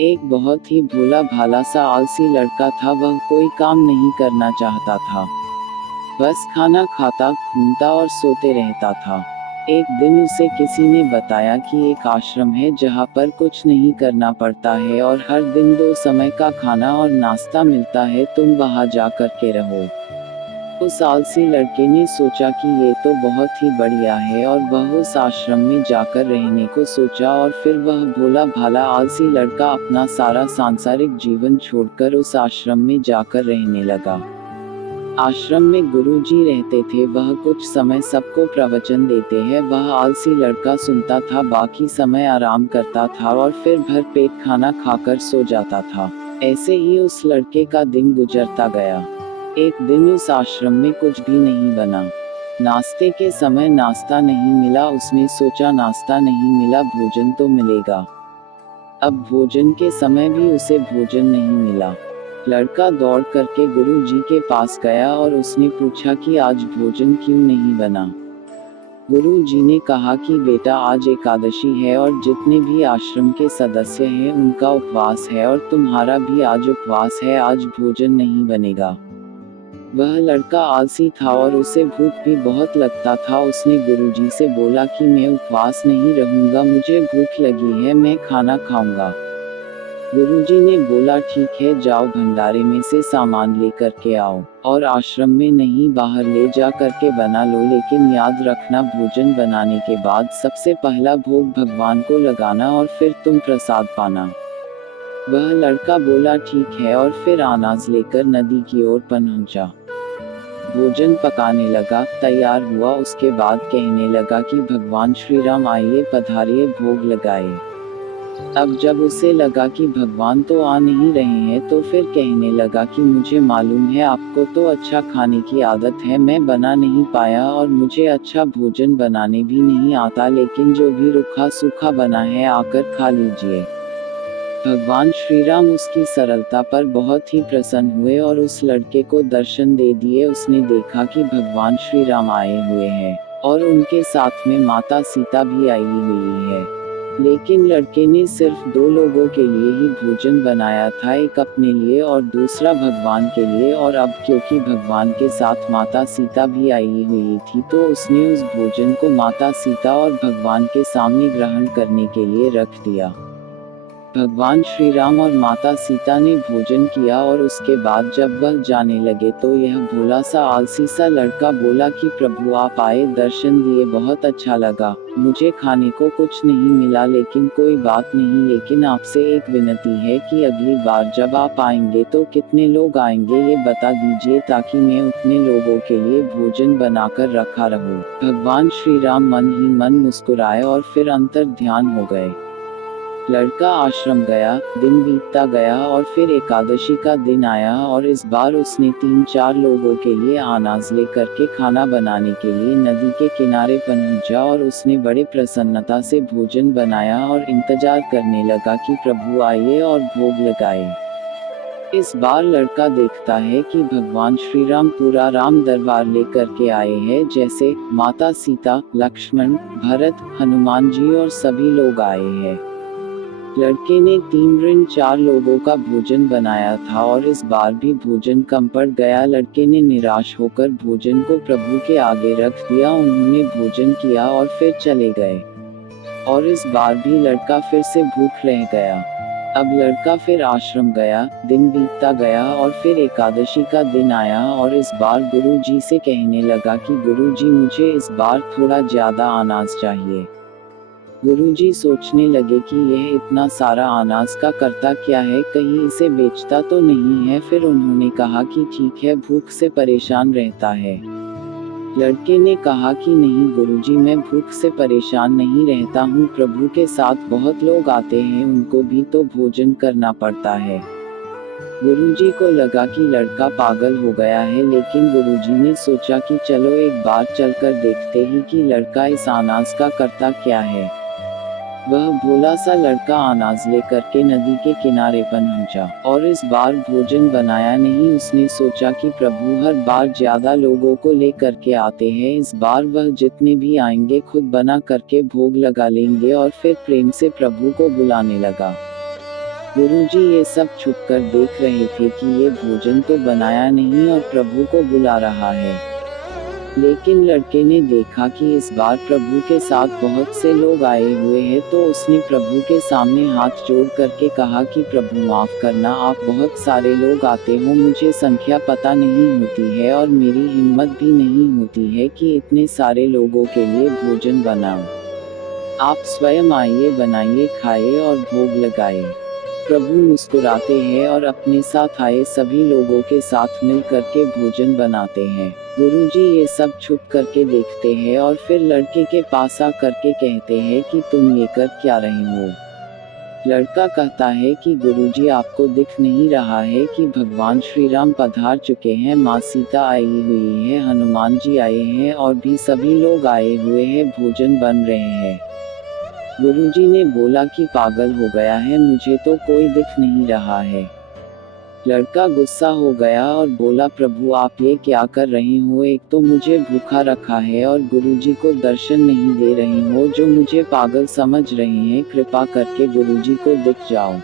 एक बहुत ही भोला भाला सा आलसी लड़का था। वह कोई काम नहीं करना चाहता था, बस खाना खाता, घूमता और सोते रहता था। एक दिन उसे किसी ने बताया कि एक आश्रम है जहाँ पर कुछ नहीं करना पड़ता है और हर दिन 2 समय का खाना और नाश्ता मिलता है, तुम वहाँ जा कर के रहो। उस आलसी लड़के ने सोचा कि ये तो बहुत ही बढ़िया है और वह उस आश्रम में जाकर रहने को सोचा। और फिर वह भोला भाला आलसी लड़का अपना सारा सांसारिक जीवन छोड़कर उस आश्रम में जाकर रहने लगा। आश्रम में गुरुजी रहते थे, वह कुछ समय सबको प्रवचन देते हैं। वह आलसी लड़का सुनता था, बाकी समय आराम करता था और फिर भर पेट खाना खाकर सो जाता था। ऐसे ही उस लड़के का दिन गुजरता गया। एक दिन उस आश्रम में कुछ भी नहीं बना। नाश्ते के समय नाश्ता नहीं मिला। उसने सोचा नाश्ता नहीं मिला, भोजन तो मिलेगा। अब भोजन के समय भी उसे भोजन नहीं मिला। लड़का दौड़ करके गुरुजी के पास गया और उसने पूछा कि आज भोजन क्यों नहीं बना। गुरुजी ने कहा कि बेटा, आज एकादशी है और जितने भी आश्रम के सदस्य हैं उनका उपवास है और तुम्हारा भी आज उपवास है, आज भोजन नहीं बनेगा। वह लड़का आलसी था और उसे भूख भी बहुत लगता था। उसने गुरुजी से बोला कि मैं उपवास नहीं रहूंगा, मुझे भूख लगी है, मैं खाना खाऊंगा। गुरुजी ने बोला ठीक है, जाओ भंडारे में से सामान ले करके आओ और आश्रम में नहीं बाहर ले जा करके बना लो, लेकिन याद रखना भोजन बनाने के बाद सबसे पहला भोग भगवान को लगाना और फिर तुम प्रसाद पाना। वह लड़का बोला ठीक है और फिर अनाज लेकर नदी की ओर पहुंचा। भोजन पकाने लगा, तैयार हुआ, उसके बाद कहने लगा कि भगवान श्री राम आइए, पधारिए, भोग लगाए। अब जब उसे लगा कि भगवान तो आ नहीं रहे हैं तो फिर कहने लगा कि मुझे मालूम है आपको तो अच्छा खाने की आदत है, मैं बना नहीं पाया और मुझे अच्छा भोजन बनाने भी नहीं आता, लेकिन जो भी रूखा सूखा बना है आकर खा लीजिए। भगवान श्री राम उसकी सरलता पर बहुत ही प्रसन्न हुए और उस लड़के को दर्शन दे दिए। उसने देखा कि भगवान श्री राम आए हुए हैं और उनके साथ में माता सीता भी आई हुई है। लेकिन लड़के ने सिर्फ 2 लोगों के लिए ही भोजन बनाया था, एक अपने लिए और दूसरा भगवान के लिए। और अब क्योंकि भगवान के साथ माता सीता भी आई हुई थी तो उसने उस भोजन को माता सीता और भगवान के सामने ग्रहण करने के लिए रख दिया। भगवान श्री राम और माता सीता ने भोजन किया और उसके बाद जब वह जाने लगे तो यह भोला सा आलसी सा लड़का बोला कि प्रभु आप आए, दर्शन दिए, बहुत अच्छा लगा। मुझे खाने को कुछ नहीं मिला, लेकिन कोई बात नहीं, लेकिन आपसे एक विनती है कि अगली बार जब आप आएंगे तो कितने लोग आएंगे ये बता दीजिए, ताकि मैं उतने लोगों के लिए भोजन बनाकर रखा रहूं। भगवान श्री राम मन ही मन मुस्कुराए और फिर अंतर ध्यान हो गए। लड़का आश्रम गया, दिन बीतता गया और फिर एकादशी का दिन आया और इस बार उसने 3-4 लोगों के लिए अनाज ले करके खाना बनाने के लिए नदी के किनारे पहुंचा और उसने बड़े प्रसन्नता से भोजन बनाया और इंतजार करने लगा कि प्रभु आइए और भोग लगाए। इस बार लड़का देखता है कि भगवान श्री राम पूरा राम दरबार ले करके आए हैं, जैसे माता सीता, लक्ष्मण, भरत, हनुमान जी और सभी लोग आए हैं। लड़के ने 3-4 लोगों का भोजन बनाया था और इस बार भी भोजन कम पड़ गया। लड़के ने निराश होकर भोजन को प्रभु के आगे रख दिया। उन्होंने भोजन किया और फिर चले गए और इस बार भी लड़का फिर से भूख रह गया। अब लड़का फिर आश्रम गया, दिन बीतता गया और फिर एकादशी का दिन आया और इस बार गुरुजी से कहने लगा कि गुरुजी मुझे इस बार थोड़ा ज्यादा अनाज चाहिए। गुरुजी सोचने लगे कि यह इतना सारा अनाज का करता क्या है, कहीं इसे बेचता तो नहीं है। फिर उन्होंने कहा कि ठीक है, भूख से परेशान रहता है। लड़के ने कहा कि नहीं गुरुजी, मैं भूख से परेशान नहीं रहता हूँ, प्रभु के साथ बहुत लोग आते हैं, उनको भी तो भोजन करना पड़ता है। गुरुजी को लगा कि लड़का पागल हो गया है, लेकिन गुरुजी ने सोचा कि चलो एक बार चलकर देखते ही कि लड़का इस अनाज का करता क्या है। वह भोला सा लड़का अनाज लेकर के नदी के किनारे पहुंचा और इस बार भोजन बनाया नहीं। उसने सोचा कि प्रभु हर बार ज्यादा लोगों को ले करके आते हैं, इस बार वह जितने भी आएंगे खुद बना करके भोग लगा लेंगे और फिर प्रेम से प्रभु को बुलाने लगा। गुरुजी ये सब छुपकर देख रहे थे कि ये भोजन तो बनाया नहीं और प्रभु को बुला रहा है। लेकिन लड़के ने देखा कि इस बार प्रभु के साथ बहुत से लोग आए हुए हैं, तो उसने प्रभु के सामने हाथ जोड़ करके कहा कि प्रभु माफ करना, आप बहुत सारे लोग आते हो, मुझे संख्या पता नहीं होती है और मेरी हिम्मत भी नहीं होती है कि इतने सारे लोगों के लिए भोजन बनाऊं। आप स्वयं आइए, बनाइए, खाइए और भोग लगाइए। प्रभु मुस्कुराते हैं और अपने साथ आए सभी लोगों के साथ मिल करके भोजन बनाते हैं। गुरुजी ये सब छुप करके देखते हैं और फिर लड़के के पास आ करके कहते हैं कि तुम ये कर क्या रहे हो। लड़का कहता है कि गुरुजी आपको दिख नहीं रहा है कि भगवान श्री राम पधार चुके हैं, माँ सीता आई हुई है, हनुमान जी आए हैं और भी सभी लोग आए हुए हैं, भोजन बन रहे हैं। गुरुजी ने बोला कि पागल हो गया है, मुझे तो कोई दिख नहीं रहा है। लड़का गुस्सा हो गया और बोला प्रभु आप ये क्या कर रहे हो, एक तो मुझे भूखा रखा है और गुरुजी को दर्शन नहीं दे रहे हो, जो मुझे पागल समझ रहे हैं, कृपा करके गुरुजी को दिख जाओ।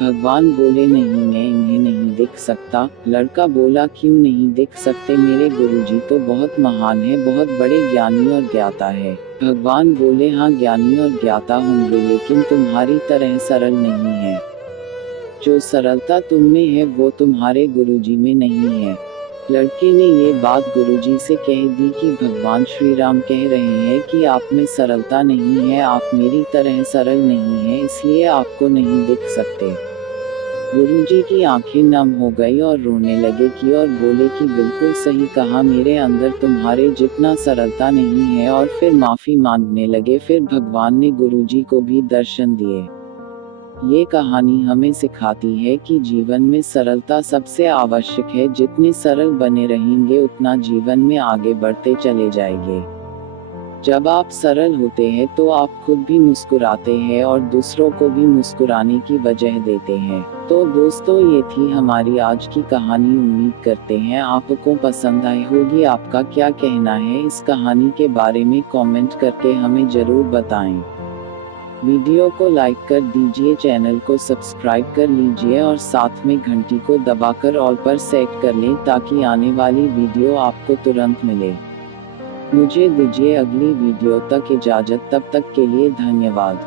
भगवान बोले नहीं, मैं इन्हें नहीं दिख सकता। लड़का बोला क्यों नहीं दिख सकते, मेरे गुरुजी तो बहुत महान है, बहुत बड़े ज्ञानी और ज्ञाता है। भगवान बोले हाँ ज्ञानी और ज्ञाता होंगे, लेकिन तुम्हारी तरह सरल नहीं है। जो सरलता तुम में है वो तुम्हारे गुरुजी में नहीं है। लड़के ने ये बात गुरुजी से कह दी कि भगवान श्री राम कह रहे हैं कि आप में सरलता नहीं है, आप मेरी तरह सरल नहीं है, इसलिए आपको नहीं दिख सकते। गुरुजी की आंखें नम हो गई और रोने लगे कि और बोले कि बिल्कुल सही कहा, मेरे अंदर तुम्हारे जितना सरलता नहीं है, और फिर माफी मांगने लगे। फिर भगवान ने गुरुजी को भी दर्शन दिए। ये कहानी हमें सिखाती है कि जीवन में सरलता सबसे आवश्यक है, जितने सरल बने रहेंगे उतना जीवन में आगे बढ़ते चले जाएंगे। जब आप सरल होते हैं तो आप खुद भी मुस्कुराते हैं और दूसरों को भी मुस्कुराने की वजह देते हैं। तो दोस्तों ये थी हमारी आज की कहानी, उम्मीद करते हैं आपको पसंद आई होगी। आपका क्या कहना है इस कहानी के बारे में कमेंट करके हमें जरूर बताएं। वीडियो को लाइक कर दीजिए, चैनल को सब्सक्राइब कर लीजिए और साथ में घंटी को दबाकर ऑल पर सेट कर लें ताकि आने वाली वीडियो आपको तुरंत मिले। मुझे दीजिए अगली वीडियो तक इजाज़त, तब तक के लिए धन्यवाद।